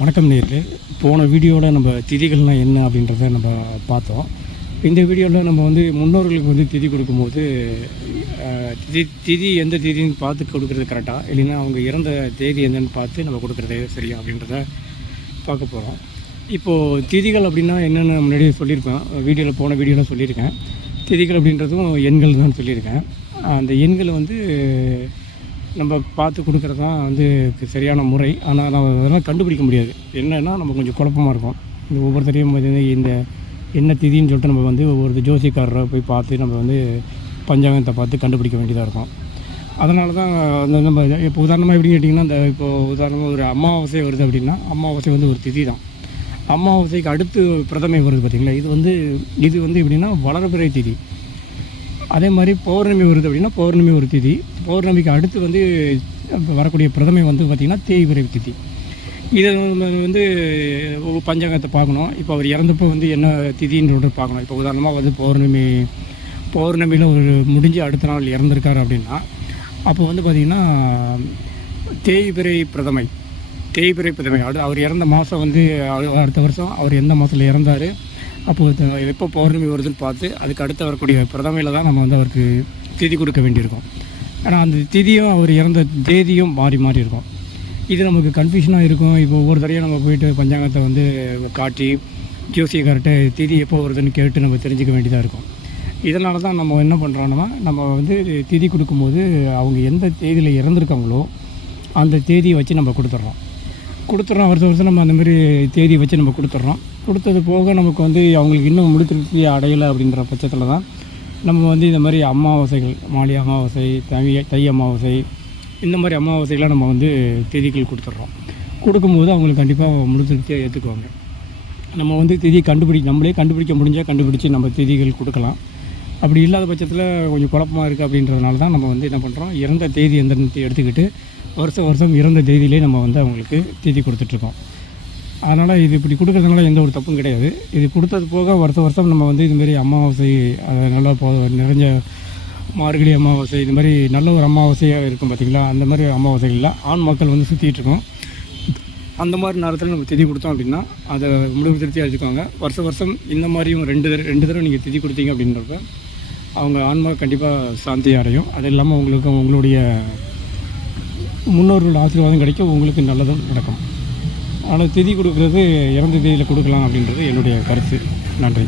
வணக்கம் நேர்களே. போன வீடியோவில் நம்ம திதிகள்லாம் என்ன அப்படின்றத நம்ம பார்த்தோம். இந்த வீடியோவில் நம்ம வந்து முன்னோர்களுக்கு வந்து திதி கொடுக்கும்போது திதி திதி எந்த திதின்னு பார்த்து கொடுக்குறது கரெக்டாக இல்லைன்னா அவங்க இறந்த தேதி என்னன்னு பார்த்து நம்ம கொடுக்குறது சரியா அப்படின்றத பார்க்க போகிறோம் இப்போது திதிகள் அப்படின்னா என்னென்னு முன்னாடியே சொல்லியிருப்பேன் வீடியோவில் போன வீடியோவில் சொல்லியிருக்கேன். திதிகள் அப்படின்றதும் எண்கள் தான் சொல்லியிருக்கேன். அந்த எண்களை வந்து நம்ம பார்த்து கொடுக்குறது தான் வந்து சரியான முறை. ஆனால் நம்ம அதெல்லாம் கண்டுபிடிக்க முடியாது. என்னென்னா நம்ம கொஞ்சம் குழப்பமாக இருக்கும். இந்த ஒவ்வொருத்தரையும் பார்த்திங்கன்னா இந்த என்ன திதின்னு சொல்லிட்டு நம்ம வந்து ஒவ்வொரு ஜோசிக்காரரை போய் பார்த்து நம்ம வந்து பஞ்சாங்கத்தை பார்த்து கண்டுபிடிக்க வேண்டியதாக இருக்கும். அதனால தான் அந்த நம்ம இப்போ உதாரணமாக எப்படின்னு கேட்டிங்கன்னா இந்த இப்போ உதாரணமாக ஒரு அமாவாசை வருது அப்படின்னா அமாவாசை வந்து ஒரு திதி தான். அமாவாசைக்கு அடுத்து பிரதமை வருது பார்த்திங்களா இது வந்து இது வந்து எப்படின்னா வளர்பிறை திதி. அதே மாதிரி பௌர்ணமி வருது அப்படின்னா பௌர்ணமி ஒரு திதி. பௌர்ணமிக்கு அடுத்து வந்து வரக்கூடிய பிரதமை வந்து பார்த்திங்கன்னா தேய்பிறை திதி. இதை வந்து பஞ்சாங்கத்தை பார்க்கணும். இப்போ அவர் இறந்தப்போ வந்து என்ன திதின்றது பார்க்கணும். இப்போ உதாரணமாக வந்து பௌர்ணமி பௌர்ணமியில் ஒரு முடிஞ்சு அடுத்த நாள் இறந்துருக்காரு அப்படின்னா அப்போ வந்து பார்த்திங்கன்னா தேய்பிறை பிரதமை தேய்பிறை பிரதமை. அடு அவர் இறந்த மாதம் வந்து அடு- அடுத்த வருஷம் அவர் எந்த மாதத்தில் இறந்தார் அப்போது எப்போ பௌர்ணமி வருதுன்னு பார்த்து அதுக்கு அடுத்து வரக்கூடிய பிரதமையில் தான் நம்ம வந்து அவருக்கு திதி கொடுக்க வேண்டியிருக்கோம். ஆனால் அந்த திதியும் அவர் இறந்த தேதியும் மாறி மாறி இருக்கும். இது நமக்கு கன்ஃபியூஷனாக இருக்கும். இப்போ ஒவ்வொரு தடையும் நம்ம போயிட்டு பஞ்சாங்கத்தை வந்து காட்டி ஜோசியக்கார்ட்ட திதி எப்போ வருதுன்னு கேட்டு நம்ம தெரிஞ்சுக்க வேண்டியதாக இருக்கும். இதனால தான் நம்ம என்ன பண்ணுறோன்னா நம்ம வந்து திதி கொடுக்கும்போது அவங்க எந்த தேதியில் இறந்துருக்காங்களோ அந்த தேதியை வச்சு நம்ம கொடுத்துட்றோம் கொடுத்துட்றோம் வருஷம் வருஷம் நம்ம அந்தமாரி தேதியை தேதி வச்சு நம்ம கொடுத்துட்றோம் கொடுத்தது போக நமக்கு வந்து அவங்களுக்கு இன்னும் முடித்திருத்தி அடையலை அப்படின்ற பட்சத்தில் தான் நம்ம வந்து இந்த மாதிரி அமாவாசைகள் மாலை அமாவாசை தை தை அமாவாசை இந்த மாதிரி அமாவாசைகளாக நம்ம வந்து தேதிகள் கொடுத்துட்றோம். கொடுக்கும்போது அவங்களுக்கு கண்டிப்பாக முடித்திருப்தியாக ஏற்றுக்குவாங்க நம்ம வந்து திதி கண்டுபிடி நம்மளே கண்டுபிடிக்க முடிஞ்சால் கண்டுபிடிச்சி நம்ம திதிகள் கொடுக்கலாம். அப்படி இல்லாத பட்சத்தில் கொஞ்சம் குழப்பமாக இருக்குது அப்படின்றதுனால தான் நம்ம வந்து என்ன பண்ணுறோம் இறந்த தேதி எந்த எடுத்துக்கிட்டு வருஷம் வருஷம் இறந்த தேதியிலே நம்ம வந்து அவங்களுக்கு தேதி கொடுத்துட்ருக்கோம். அதனால் இது இப்படி கொடுக்குறதுனால எந்த ஒரு தப்பும் கிடையாது. இது கொடுத்தது போக வருஷம் வருஷம் நம்ம வந்து இதுமாரி அமாவாசை அது நல்லா போ நிறைஞ்ச மார்கழி அமாவாசை இது மாதிரி நல்ல ஒரு அமாவாசையாக இருக்கும் பார்த்திங்களா அந்த மாதிரி அமாவாசைகளில் ஆண் மக்கள் வந்து சுற்றிகிட்ருக்கோம் அந்த மாதிரி நேரத்தில் நம்ம திதி கொடுத்தோம் அப்படின்னா அதை முடிவு திருப்தியாக வச்சுக்கோங்க. வருஷம் வருஷம் இந்த மாதிரியும் ரெண்டு தடவை ரெண்டு தடவை நீங்கள் திதி கொடுத்தீங்க அப்படின்றப்ப அவங்க ஆன்மா கண்டிப்பாக சாந்தி அடையும். அது இல்லாமல் உங்களுக்கு உங்களுடைய முன்னோர்களோட ஆசீர்வாதம் கிடைக்கும் உங்களுக்கு நல்லதும் நடக்கும். ஆனால் திதி கொடுக்குறது இறந்த தேதியில் கொடுக்கலாம் அப்படின்றது என்னுடைய கருத்து. நன்றி.